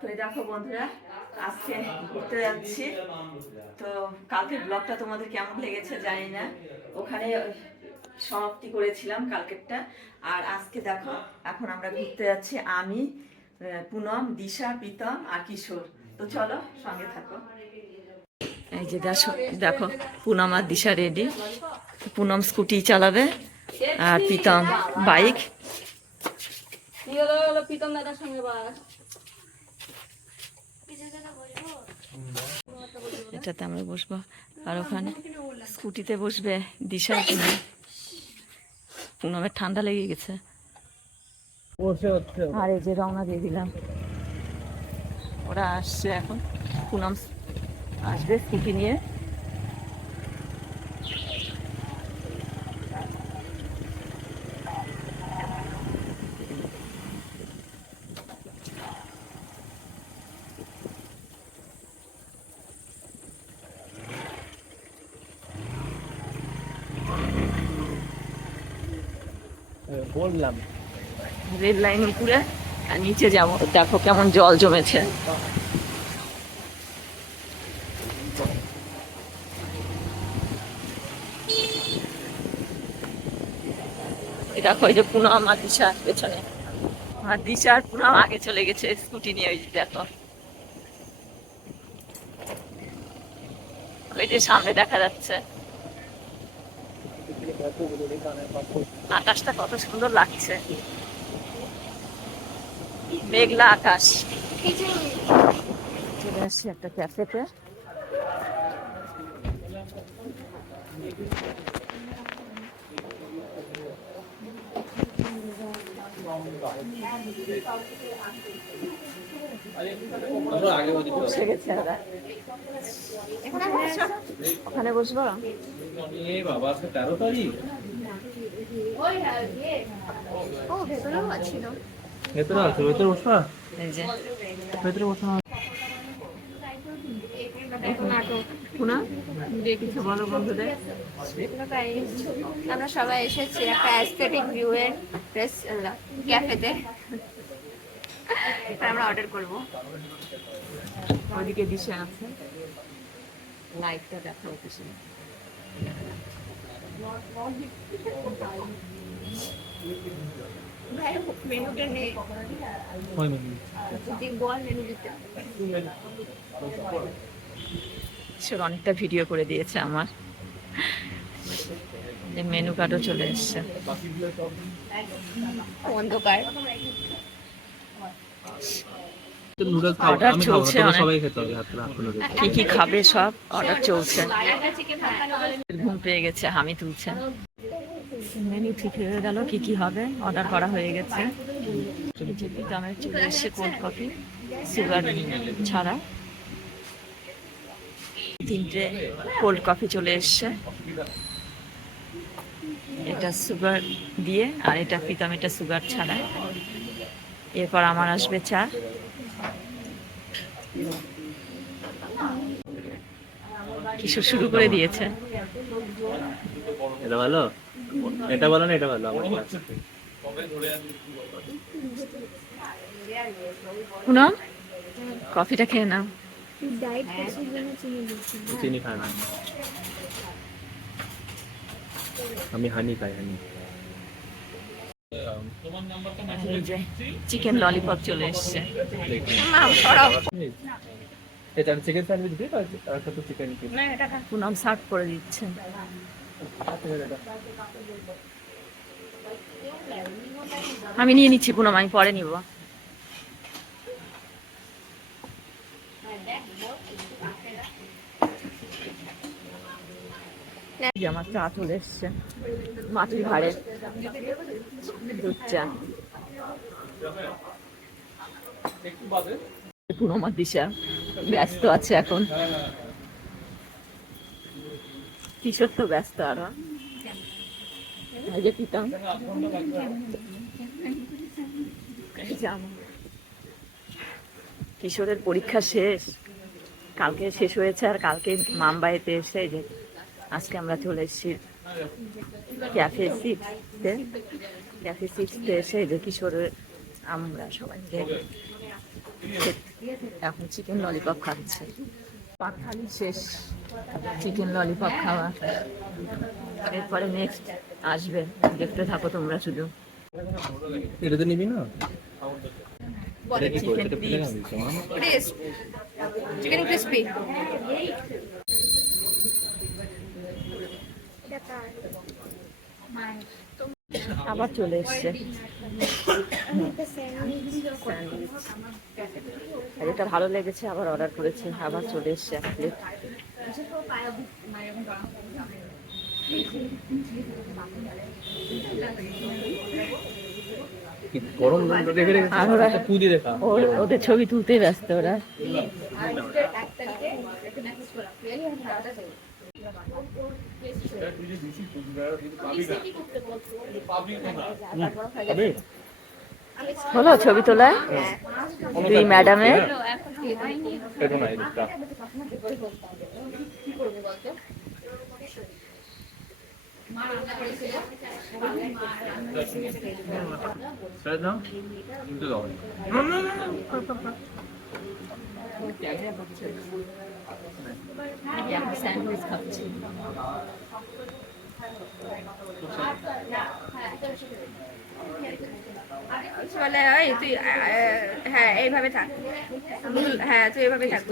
তো এই দেখো বন্ধুরা, আজকে ঘুরতে যাচ্ছি। তো কালকের ব্লগটা তোমাদের কেমন লেগেছে জানি না, ওখানে সমাপ্তি করেছিলাম কালকেরটা। আর আজকে দেখো এখন আমরা ঘুরতে যাচ্ছি, আমি পুনম, দিশা, প্রীতম আর কিশোর। তো চলো সঙ্গে থাকো। এই যে দেখো দেখো পুনম আর দিশা রেডি। পুনম স্কুটি চালাবে আর প্রীতম বাইক। প্রীতম দাদার সঙ্গে এটাতে আমরা বসবো, আর ওখানে স্কুটিতে বসবে দিশা। পুনমের ঠান্ডা লেগে গেছে। আর এই যে রওনা দিয়ে দিলাম, ওরা আসছে এখন। পুনম আসবে স্কুটি নিয়ে। বললাম রেল লাইন উপরে আর নিচে যাবো, দেখো কেমন জল জমেছে। দেখো এই যে পুনম আর দিশা পেছনে, আর দিশা আর পুনম আগে চলে গেছে স্কুটি নিয়ে। ওই যে দেখো, ওই যে সামনে দেখা যাচ্ছে। আকাশটা কত সুন্দর লাগছে, মেঘলা আকাশ। চলে আসছি একটা ক্যাফেতে। বসে গেছে ওরা, ওখানে বসবো। বাবা 13 তারিখ ভেতরে আছে, ভেতরে বসবা। এই যে ভেতরে বসা কিছু বলো বন্ধুদের। আমরা সবাই এসেছি একটা অ্যাস্থেটিক ভিউ এর ক্যাফেতে। আমরা অর্ডার করব। ওইদিকে দিশা আছে, লাইটটা দেখা হচ্ছে। মেনুটা নেই, বল মেনু দিতে। কিশোর অনেকটা ভিডিও করে দিয়েছে আমার, যে মেনু কার্ডও চলে এসছে। অন্ধকার অর্ডার চলছে, কি কি খাবে সব অর্ডার চলছে। ঘুম পেয়ে গেছে, হামি তুলছে। মেনু ঠিক হয়ে গেল, কি কি হবে অর্ডার করা হয়ে গেছে। প্রীতমের চলে এসছে কোল্ড কফি, সুগার ছাড়া। 3টে কোল্ড কফি চলে এসছে, এটা সুগার দিয়ে, আর এটা প্রীতম এটা সুগার ছাড়া। এরপর আমার আসবে চা। কিশোর শুরু করে দিয়েছে। এটা ভালো, এটা ভালো না, এটা ভালো। পুনম কফিটা খেয়ে নাও। চিনি খায় না, আমি হানি খাই। হানি চিকেন ললিপপ চলে এসছে। চিকেন স্যান্ডউইচ দিই, তার সাথে চিকেন। পুনম সার্ভ করে দিচ্ছে। আমি নিয়ে নিচ্ছি পুনম, আমি পরে নিব। আমার চা চলে এসছে, মাটির ভাড়ে দুধ চা। পুনম আর দিশা ব্যস্ত আছে এখন, কিশোর তো ব্যস্ত আরো। প্রীতম কিশোরের পরীক্ষা শেষ, কালকে শেষ হয়েছে। আর কালকে মুম্বাইতে এসে যে আজকে আমরা চলে এসেছি ক্যাফে সিক্সতে এসে যে কিশোরের আমরা সবাই এখন চিকেন ললিপপ খাচ্ছে। পাখালি শেষ চিকেন ললিপপ খাওয়া, এরপরে নেক্সট আসবে, দেখতে থাকো তোমরা শুধু। এটা তো নিবি না? Chicken chicken crispy. আবার চলে এসছে আর এটা ভালো লেগেছে, আবার অর্ডার করেছে, আবার চলে এসছে এক প্লেট। গরম রেখে রেখে আর ওরা পুদি দেখা ওদের ছবি তুলতেই ব্যস্ত ওরা। হলো ছবি তোলা দুই ম্যাডামের। এটা না এটা স্যার দাও কিন্তু দাও স্যান্ডউইচ খাচ্ছি। বলে এই তুই হ্যাঁ এইভাবে থাক, হ্যাঁ তুই এইভাবে থাক,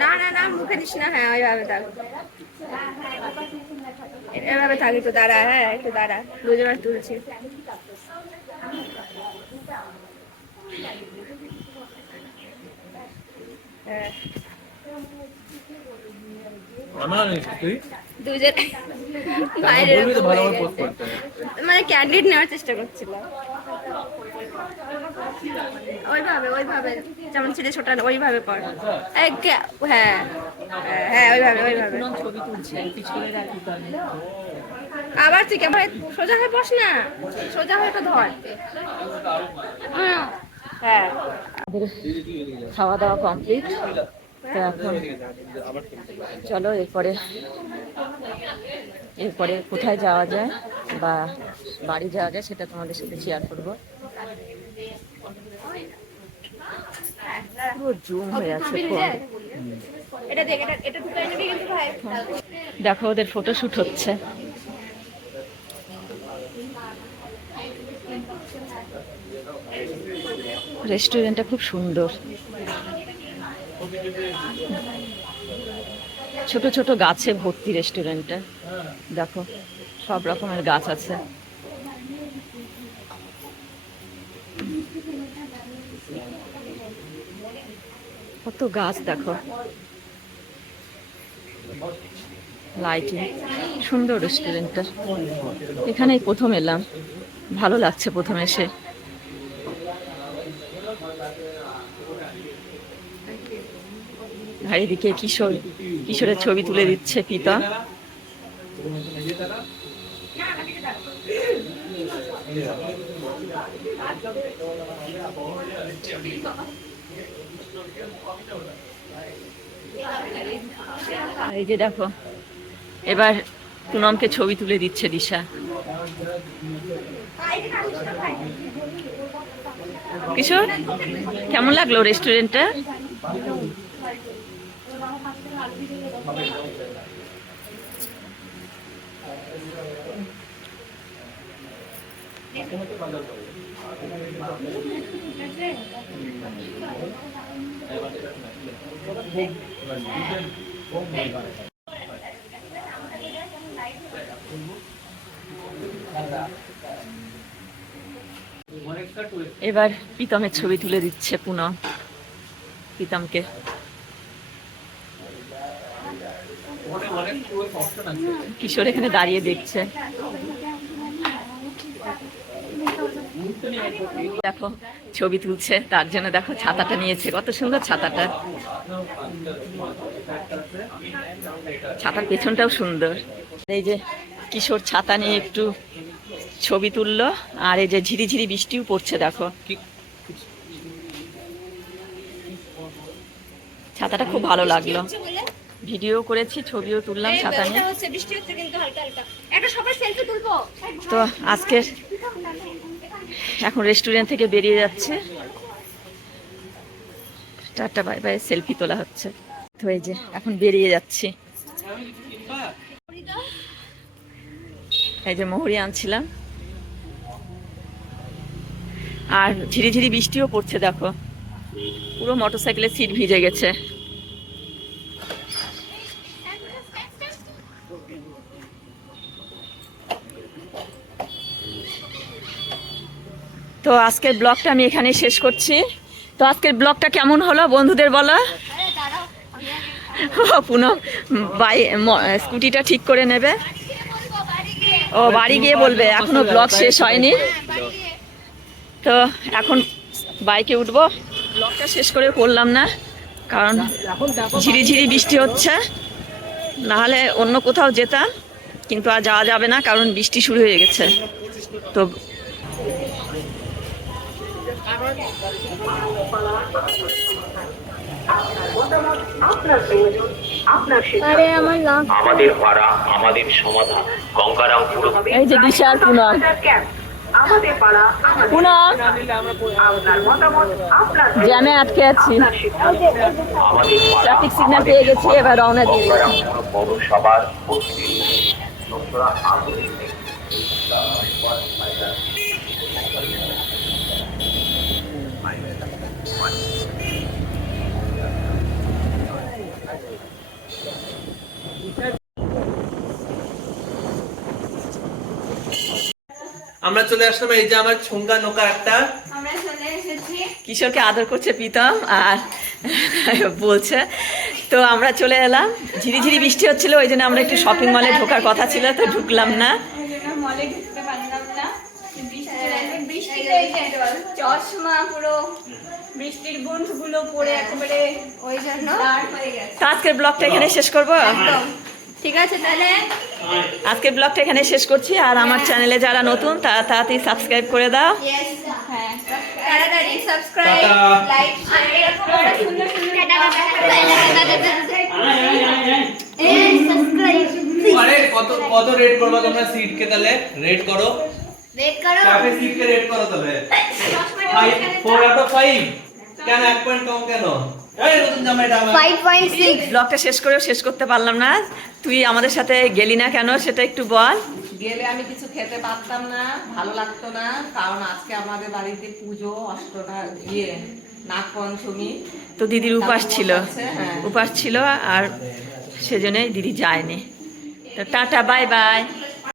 না না না মুখে দিস না, হ্যাঁ ওইভাবে থাক, এভাবে থাক, একটু দাঁড়া, হ্যাঁ একটু দাঁড়া, দুজনের তুলছি। হ্যাঁ দুজন বাইরে মানে ক্যান্ডিড নেওয়ার চেষ্টা করছিল, ওইভাবে ওইভাবে যেমন ছেলে ছোট ওইভাবে কর, হ্যাঁ হ্যাঁ ওইভাবে ওইভাবে। ছবি তুলছে আবার তুই কেমন সোজা হয়ে বস না, সোজা হয়ে তো ধর, হ্যাঁ। খাওয়া দাওয়া কমপ্লিট, তো এখন চলো এরপরে কোথায় যাওয়া যায় বা বাড়ি যাওয়া যায় সেটা তোমাদের সাথে শেয়ার করবো। পুরো জুম হয়ে আছে। এটা দেখ, এটা ঢুকাই নিবি কিন্তু ভাই। দেখো ওদের ফটোশুট হচ্ছে। রেস্টুরেন্টটা খুব সুন্দর, ছোট ছোট গাছে ভর্তি রেস্টুরেন্টটা। দেখো সব রকমের গাছ আছে। কত গাছ দেখো, লাইটিং, সুন্দর রেস্টুরেন্টটা। এখানেই প্রথম এলাম, ভালো লাগছে প্রথম এসে। আর এদিকে কিশোরের ছবি তুলে দিচ্ছে পিতা। এই যে দেখো এবার পুনমকে ছবি তুলে দিচ্ছে দিশা। কিশোর কেমন লাগলো রেস্টুরেন্টটা? এবার প্রীতমের ছবি তুলে দিচ্ছে পুনম প্রীতমকে। কিশোর এখানে দাঁড়িয়ে দেখছে। দেখো ছবি তুলছে, তার জন্য দেখো ছাতাটা নিয়েছে, কত সুন্দর ছাতাটা। ছাতার পেছনটাও সুন্দর। এই যে কিশোর ছাতা নিয়ে একটু ছবি তুললো, আর এই যে ঝিরিঝিরি বৃষ্টিও পড়ছে দেখো। ছাতাটা খুব ভালো লাগলো, ভিডিও করেছি, ছবিও তুললাম ছাতা নিয়ে। তো আজকে এখন রেস্টুরেন্ট থেকে বেরিয়ে যাচ্ছে, টাটা বাই বাই, সেলফি তোলা হচ্ছে। তো এই যে এখন বেরিয়ে যাচ্ছি। এই যে মোহরি আনছিলাম, আর ঝিরি ঝিরি বৃষ্টিও পড়ছে, দেখো পুরো মোটরসাইকেলের সিট ভিজে গেছে। তো আজকের ব্লগটা আমি এখানে শেষ করছি। তো আজকের ব্লগটা কেমন হলো বন্ধুদের বলো। পুনম স্কুটিটা ঠিক করে নেবে, ও বাড়ি গিয়ে বলবে, এখনো ব্লগ শেষ হয়নি। তো এখন বাইকে উঠবো, ব্লগটা শেষ করে করলাম না, কারণ ঝিরিঝিরি বৃষ্টি হচ্ছে, নাহলে অন্য কোথাও যেতাম, কিন্তু আর যাওয়া যাবে না কারণ বৃষ্টি শুরু হয়ে গেছে। তো আমাদের পাড়া আমাদের সমাধান গঙ্গারাম পুরো এই যে দিশার পুনম, পুনম জ্যামে আটকে আছি, আমাদের পাড়া ট্রাফিক সিগন্যাল পেয়ে গেছি, এবার রওনা দিয়ে দেবো। গঙ্গারাম পুরো পৌরসভার প্রতিনিধি লোকরা আগুনে আমরা চলে আসলাম, এই যে আমার ছোঙ্গা নৌকা একটা। আমরা চলে এসেছি। কিশোরকে আদর করছে প্রীতম আর বলছে। তো আমরা চলে এলাম, ঝিরিঝিরি বৃষ্টি হচ্ছিল, ওই জন্য আমরা একটু শপিং মলে ঢোকার কথা ছিল, তো ঢুকলাম না। ওই জন্য মলে ঢুকতে পারলাম না। বৃষ্টিতে এই যে চশমা পুরো বৃষ্টির বুঁদগুলো পড়ে একেবারে ওই জন্য দাঁড় হয়ে গেছে। তো আজকের ব্লগটা এখানে শেষ করবো। একদম ঠিক আছে তাহলে আজকের ব্লগটা এখানে শেষ করছি, আর আমার চ্যানেলে যারা নতুন তারা তাড়াতাড়ি সাবস্ক্রাইব করে দাও। ইয়েস হ্যাঁ তাড়াতাড়ি সাবস্ক্রাইব লাইক শেয়ার এরকম আরো সুন্দর সুন্দর আরে কত কত রেট করবে তোমরা সিটকে, তাহলে রেট করো, রেড করো ক্যাফে সিটকে রেট করো তাহলে। 4 আউট অফ 5 কেন, 1 পয়েন্ট কম কেন? এই নতুন জামা এটা আমার। 5.6 ব্লগটা শেষ করেও শেষ করতে পারলাম না, তুই আমাদের সাথে গেলি না কেন সেটা একটু বল। গেলে আমি কিছু খেতে পারতাম না, ভালো লাগতো না, কারণ আজকে আমাদের বাড়িতে পুজো, নাগ পঞ্চমী। তো দিদির উপাস ছিল, হ্যাঁ। উপাস ছিল, আর সেজন্যই দিদি যায়নি। তো টাটা বাই বাই।